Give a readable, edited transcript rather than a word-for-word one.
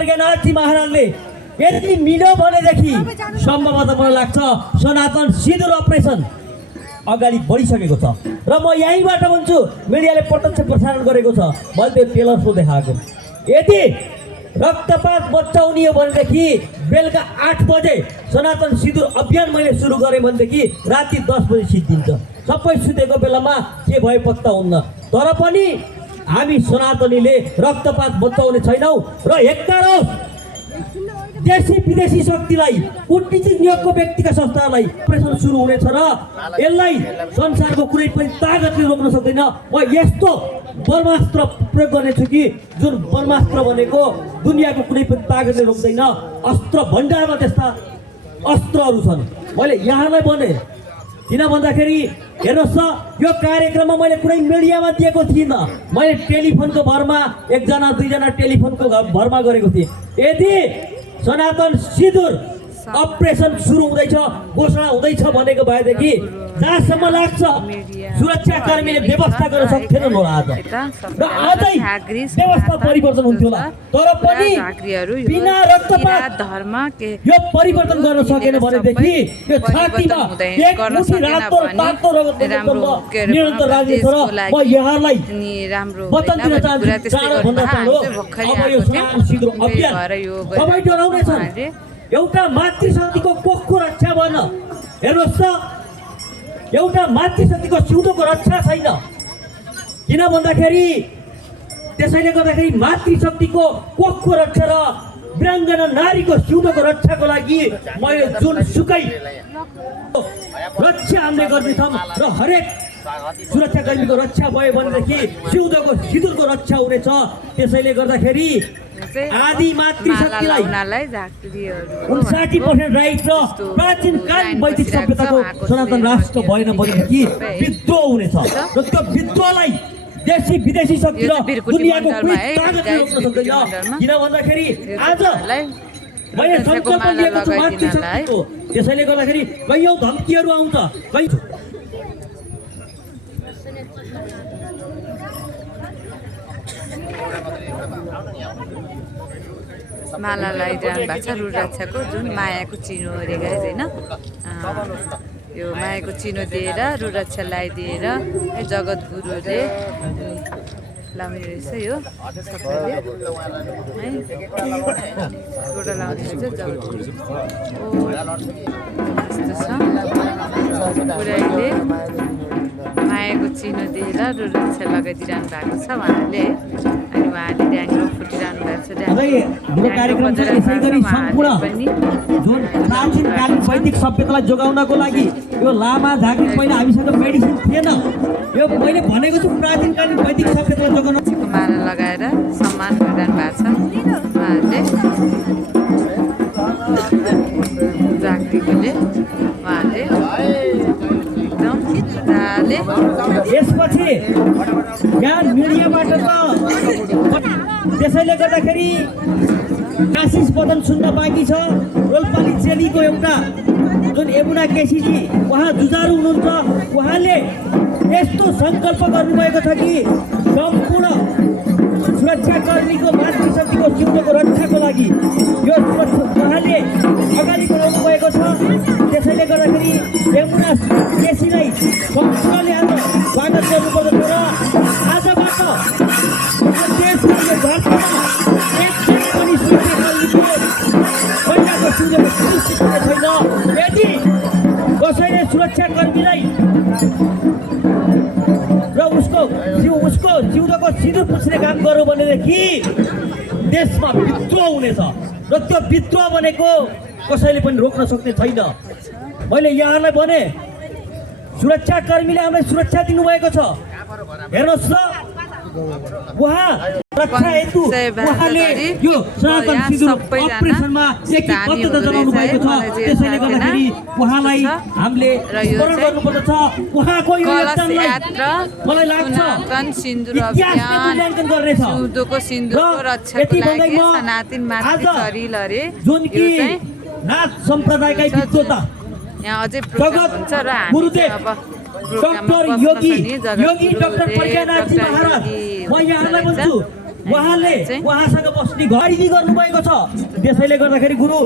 प्रज्ञानाथजी महाराजले यदि मिल्यो भनेदेखि सम्भवतः मलाई लाग्छ सनातन सिन्दुर अपरेसन अगाडि बढिसकेको छ र म यहीँबाट भन्छु मिडियाले प्रत्यक्ष प्रसारण गरेको छ मैले त्यो टेलर सो देखाएको यदि रक्तपात बचाउने हो भनेदेखि बेलुका 8 बजे सनातन सिन्दुर अभियान मैले सुरु गरेँ भनेदेखि राति 10 बजे सिद्धिन्छ सबै सुतेको बेलामा के भए पत्ता हुन्न तर पनि हामी सनातनीले रक्तपात बचाउने छैनौँ र हेक्कारौँ देशी विदेशी शक्तिलाई कूटनीतिक नियोगको व्यक्तिका संस्थालाई अपरेसन सुरु हुनेछ र यसलाई संसारको कुनै पनि तागतले रोक्न सक्दैन म यस्तो ब्रह्मास्त्र प्रयोग गर्नेछु कि जुन ब्रह्मास्त्र भनेको दुनियाँको कुनै पनि तागतले रोक्दैन अस्त्र भण्डारमा त्यस्ता अस्त्रहरू छन् मैले यहाँलाई भने किन भन्दाखेरि हेर्नुहोस् त यो कार्यक्रममा मैले कुनै मिडियामा दिएको थिइनँ मैले टेलिफोनको भरमा एकजना दुईजना टेलिफोनको भरमा गरेको थिएँ यदि सनातन सिन्दुर अपरेसन सुरु हुँदैछ घोषणा हुँदैछ भनेको भएदेखि जहाँसम्म लाग्छ सुरक्षाकर्मीले व्यवस्था गर्न सक्थेनन् होला आज र आजै व्यवस्था परिवर्तन हुन्थ्यो होला तर पनि बिना रक्तपात यो परिवर्तन गर्न सकेन भनेदेखि यो छातीमा एक मुठी रातो तातो रगत निरन्तर राजनीति छ र म यहाँलाई वचन दिन चाहन्छु चाँडो भन्न चाहन्छु अब यो सनातन सिन्दुर अभियान सबै डराउनेछन् एउटा मातृशक्तिको कोखको रक्षा भएन हेर्नुहोस् त एउटा मातृशक्तिको सिउँदोको रक्षा छैन किन भन्दाखेरि त्यसैले गर्दाखेरि मातृशक्तिको कोखको रक्षा र वीराङ्गना नारीको सिउँदोको रक्षाको लागि मैले जुन सुकै रक्षा हामीले गर्नेछौँ र हरेक सुरक्षाकर्मीको रक्षा भयो भनेदेखि सिउँदोको सिन्दुरको रक्षा हुनेछ त्यसैले गर्दाखेरि आदि मातृशक्तिलाई 59% राइट र प्राचीन कालीन वैदिक सभ्यताको सनातन राष्ट्र भएन भनेदेखि विद्रोह हुनेछ र त्यो विद्रोहलाई देशी विदेशी शक्ति र दुनियाँको कुनै तागतले रोक्न सक्दैन किन भन्दाखेरि आज मैले सङ्कल्प लिएको छु मातृशक्तिको त्यसैले गर्दाखेरि कैयौँ धम्कीहरू आउँछ माला लगाइरहनु भएको छ रुद्राक्षको जुन मायाको चिनो अरे गाइस होइन यो मायाको चिनो दिएर रुद्राक्ष लगाइदिएर है जगद्गुरुले लाउने रहेछ यो सबैले है एउटा लाउने रहेछ जगद्गुरु यस्तो छ पुराइले मायाको चिनो दिएर रुद्राक्ष लगाइदिइरहनु भएको छ उहाँहरूले अनि उहाँले ड्याङ्ग्रो फुटिरहनु भएको छ जुन प्राचीन कालीन वैदिक सभ्यतालाई जोगाउनको लागि यो लामा झाँक्री पहिला हामीसँग मेडिसिन थिएन यो मैले भनेको छु प्राचीन कालीन वैदिक सभ्यतालाई जोगाउन माला लगाएर सम्मान गरिरहनु भएको छ उहाँहरूले झाँक्रीकोले उहाँले यसपछि यहाँ मिडियाबाट त त्यसैले गर्दाखेरि आशिष पदन सुन्न बाँकी छ रोल्पाली चेलीको एउटा जुन यमुना केसीजी उहाँ जुझारु हुनुहुन्छ उहाँले यस्तो सङ्कल्प गर्नुभएको छ कि सम्पूर्ण सुरक्षाकर्मीको मातृशक्तिको सिउँदोको रक्षाको लागि यो उहाँले अगाडि बढाउनु भएको छ त्यसैले गर्दाखेरि यमुना केसीलाई सम्पूर्णले हाम्रो स्वागत गर्नुपर्दछ र आजबाट देशको यो धरतीमा एकजना पनि सुरक्षाकर्मीको पहिलाको सिउँदोको सुनिश्चित हुने छैन यदि कसैले सुरक्षाकर्मीलाई र उसको सिउँदोको सिन्दुर पुछ्ने काम गर्यो भनेदेखि देशमा विद्रोह हुनेछ र त्यो विद्रोह भनेको कसैले पनि रोक्न सक्ने छैन मैले यहाँलाई भने सुरक्षाकर्मीले हामीलाई सुरक्षा दिनुभएको छ हेर्नुहोस् त उहाँ रक्षा हेतु उहाँले यो सनातन सिन्दुर अपरेसनमा एकबद्धता जनाउनु भएको छ त्यसैले गर्दाखेरि उहाँलाई हामीले स्मरण गर्नुपर्दछ उहाँको यो योगदानलाई मलाई लाग्छ इतिहासले मूल्याङ्कन गर्नेछ जुन कि नाथ सम्प्रदायकै विद्वता गुरुदेव डाक्टर योगी डाक्टर प्रज्ञानाथजी महाराज म यहाँलाई भन्छु उहाँले चाहिँ उहाँसँग बस्ने घरिदी गर्नुभएको छ त्यसैले गर्दाखेरि गुरु